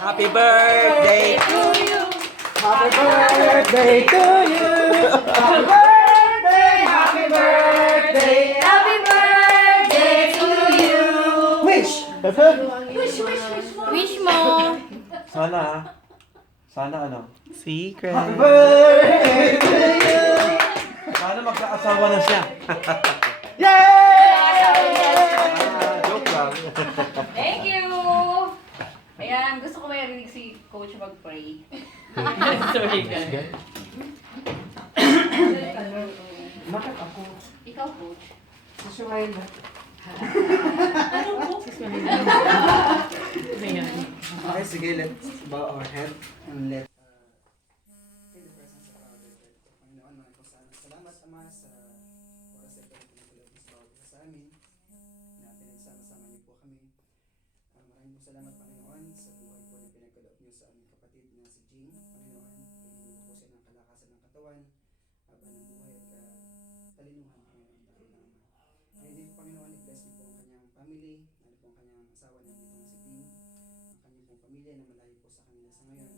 Happy birthday to you. Happy birthday to you. Happy birthday, happy birthday, Happy birthday to you! wish. Wish mo! Sana ano? Secret. Happy birthday to you. Sana magkaasawa na siya. Yay! Joke lang. Thank you! Ayan, gusto ko marinig si Coach mag-pray. Sorry, guys. Bakit ako? Ikaw, Coach. Susumayin ba? Ano po? Okay, sige, let's bow our head and let in the presence of our Lord. Panginoon, mga kusana. Salamat, Ama, sa oras na ito na pinagkaloob sa bawat isa sa amin, na pinagsama-sama niyo po kami. Maraming po salamat, Panginoon, sa buhay po na pinagkaloob niyo sa aming kapatid na si Jing. Panginoon, bigyan niyo po siya ng kalakasan ng katawan, habang ng buhay at talinuhan, Panginoon, takil ng Ama. Ngayon din po, Panginoon, i-bless niyo po ang kanyang family, lalo po ang kanyang asawa na dito na si Dean, ang kanyang pong pamilya na malayo po sa kanila sa ngayon.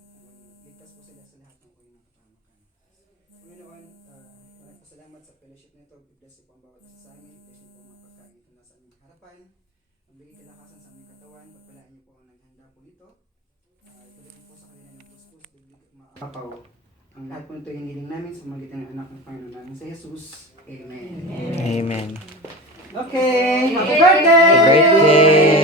Ligtas po sila sa lahat ng kanyang kapamakan. Panginoon, maraming po salamat sa fellowship nito. I-bless niyo po ang bawat isa sa amin. I-bless niyo po ang mga pagkain ito nasa aming harapan. Magbigay kalakasan sa aming katawan. Pagpalaan niyo po ang naghanda po nito. Ibalik niyo po sa kanila ng puspos, bibig at maapaw. Ang lahat po nito hinihiling namin sa magitan ng anak ng Panginoon namin sa Jesus. Amen. Amen. Okay, happy birthday! Happy birthday!